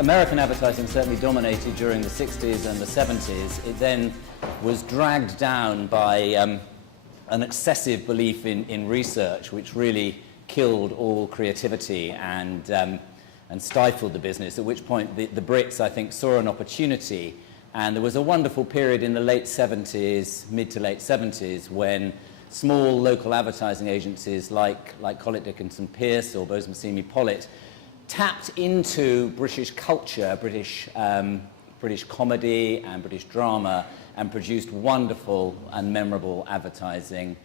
American advertising certainly dominated during the 60s and the 70s. It then was dragged down by an excessive belief in research, which really killed all creativity and stifled the business, at which point the Brits, I think, saw an opportunity. And there was a wonderful period in the late 70s, mid to late 70s, when small local advertising agencies like Collett Dickinson Pierce or Bose Massimi Pollitt tapped into British culture, British comedy and British drama, and produced wonderful and memorable advertising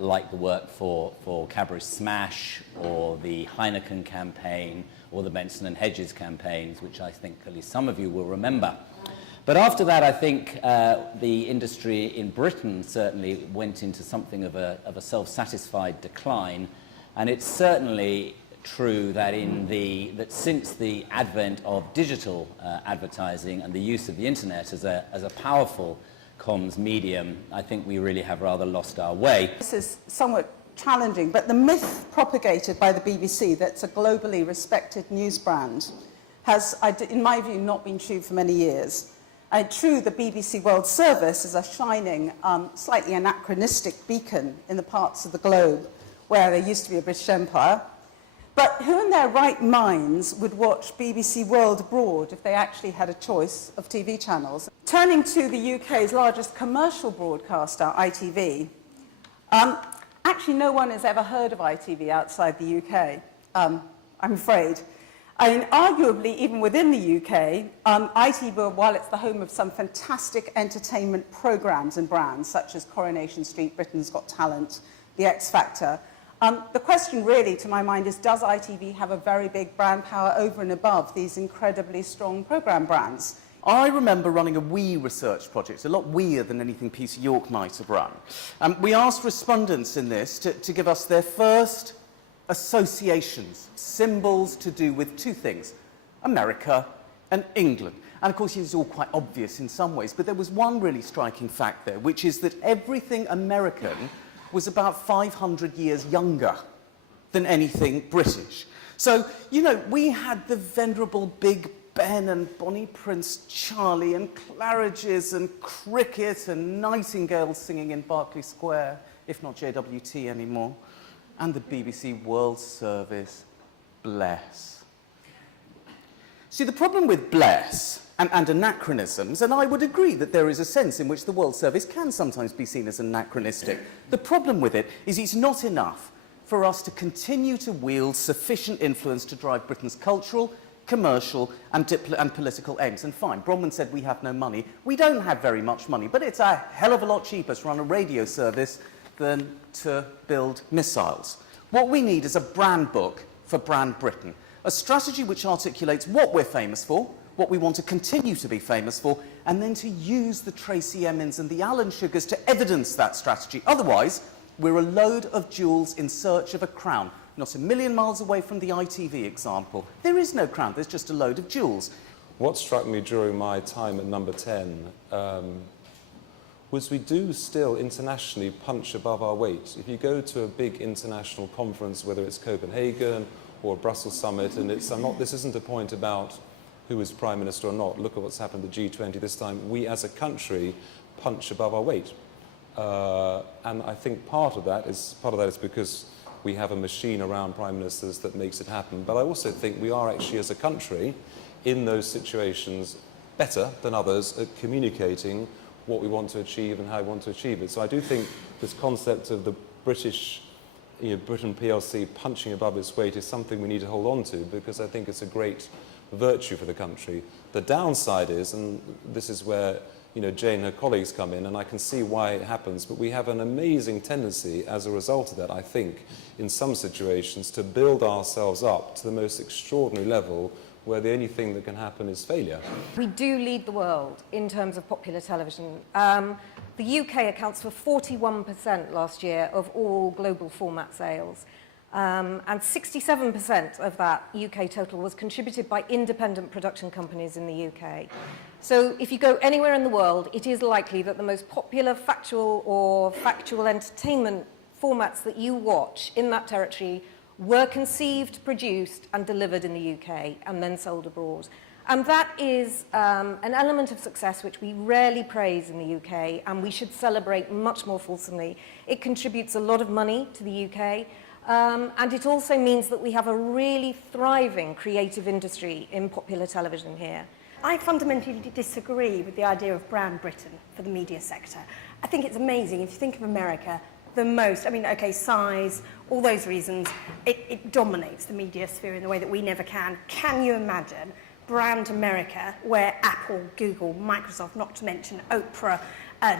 like the work for Cadbury Smash or the Heineken campaign or the Benson and Hedges campaigns, which I think at least some of you will remember. But after that, I think the industry in Britain certainly went into something of a self-satisfied decline, and it's certainly true that since the advent of digital advertising and the use of the internet as a powerful comms medium, I think we really have rather lost our way. This is somewhat challenging, but the myth propagated by the BBC that it's a globally respected news brand has, in my view, not been true for many years. True, the BBC World Service is a shining, slightly anachronistic beacon in the parts of the globe where there used to be a British Empire. But who in their right minds would watch BBC World Abroad if they actually had a choice of TV channels? Turning to the UK's largest commercial broadcaster, ITV, actually no one has ever heard of ITV outside the UK, I'm afraid. I mean, arguably, even within the UK, ITV, while it's the home of some fantastic entertainment programmes and brands, such as Coronation Street, Britain's Got Talent, The X Factor, the question really, to my mind, is does ITV have a very big brand power over and above these incredibly strong programme brands? I remember running a wee research project, a lot weer than anything Peter York might have run. We asked respondents in this to give us their first associations, symbols to do with two things, America and England. And of course, it was all quite obvious in some ways, but there was one really striking fact there, which is that everything American was about 500 years younger than anything British. So, you know, we had the venerable Big Ben and Bonnie Prince Charlie and Claridge's and cricket and nightingales singing in Berkeley Square, if not JWT anymore, and the BBC World Service, bless. See, the problem with bless and anachronisms, and I would agree that there is a sense in which the World Service can sometimes be seen as anachronistic. The problem with it is it's not enough for us to continue to wield sufficient influence to drive Britain's cultural, commercial and political aims. And fine, Bronwyn said we have no money. We don't have very much money, but it's a hell of a lot cheaper to run a radio service than to build missiles. What we need is a brand book for Brand Britain, a strategy which articulates what we're famous for, what we want to continue to be famous for, and then to use the Tracy Emins and the Alan Sugars to evidence that strategy. Otherwise, we're a load of jewels in search of a crown. Not a million miles away from the ITV example. There is no crown, there's just a load of jewels. What struck me during my time at Number 10 was we do still internationally punch above our weight. If you go to a big international conference, whether it's Copenhagen or a Brussels summit, and this isn't a point about who is Prime Minister or not. Look at what's happened to G20 this time. We as a country punch above our weight. And I think part of that is because we have a machine around Prime Ministers that makes it happen. But I also think we are actually, as a country, in those situations, better than others at communicating what we want to achieve and how we want to achieve it. So I do think this concept of the Britain PLC punching above its weight is something we need to hold on to, because I think it's a great virtue for the country. The downside is, and this is where Jane and her colleagues come in, and I can see why it happens, but we have an amazing tendency as a result of that, I think, in some situations, to build ourselves up to the most extraordinary level where the only thing that can happen is failure. We do lead the world in terms of popular television. The UK accounts for 41% last year of all global format sales. And 67% of that UK total was contributed by independent production companies in the UK. So if you go anywhere in the world, it is likely that the most popular factual or factual entertainment formats that you watch in that territory were conceived, produced and delivered in the UK and then sold abroad. And that is an element of success which we rarely praise in the UK and we should celebrate much more fulsomely. It contributes a lot of money to the UK and it also means that we have a really thriving creative industry in popular television here. I fundamentally disagree with the idea of brand Britain for the media sector. I think it's amazing. If you think of America, the most, I mean, okay, size, all those reasons, it dominates the media sphere in a way that we never can. Can you imagine brand America, where Apple, Google, Microsoft, not to mention Oprah,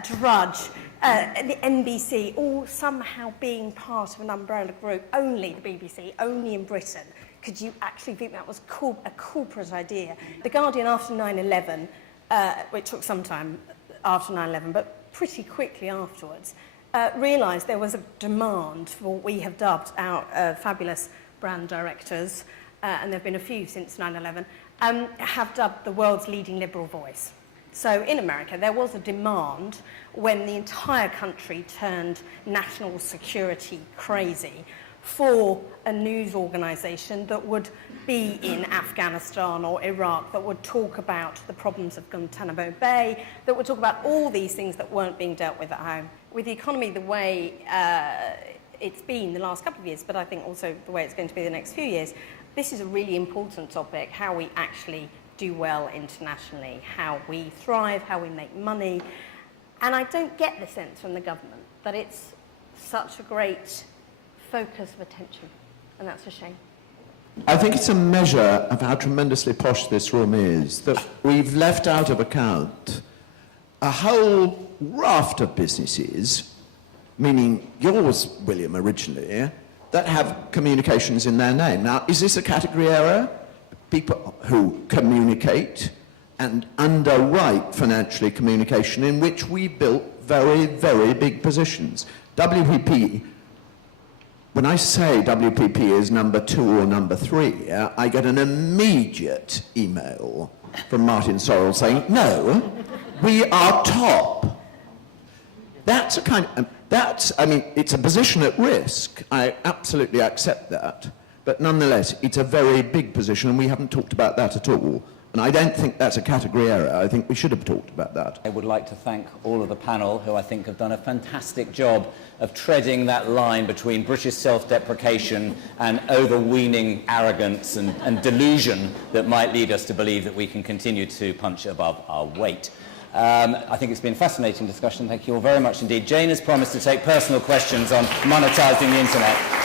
Drudge, the NBC, all somehow being part of an umbrella group, only the BBC, only in Britain? Could you actually think that was a corporate idea? The Guardian, after 9/11, which took some time after 9/11, but pretty quickly afterwards, realised there was a demand for what we have dubbed our fabulous brand directors, and there have been a few since 9/11, have dubbed the world's leading liberal voice. So in America, there was a demand when the entire country turned national security crazy for a news organisation that would be in Afghanistan or Iraq, that would talk about the problems of Guantanamo Bay, that would talk about all these things that weren't being dealt with at home. With the economy the way it's been the last couple of years, but I think also the way it's going to be the next few years, this is a really important topic, how we actually do well internationally, how we thrive, how we make money. And I don't get the sense from the government that it's such a great focus of attention, and that's a shame. I think it's a measure of how tremendously posh this room is, that we've left out of account a whole raft of businesses, meaning yours, William, originally, that have communications in their name. Now, is this a category error? People who communicate and underwrite financially communication, in which we built very, very big positions. WPP, when I say WPP is number 2 or number 3, I get an immediate email from Martin Sorrell saying, no, we are top. That's a kind of, I mean, it's a position at risk. I absolutely accept that. But nonetheless, it's a very big position, and we haven't talked about that at all. And I don't think that's a category error. I think we should have talked about that. I would like to thank all of the panel, who I think have done a fantastic job of treading that line between British self-deprecation and overweening arrogance and delusion that might lead us to believe that we can continue to punch above our weight. I think it's been a fascinating discussion. Thank you all very much indeed. Jane has promised to take personal questions on monetising the internet.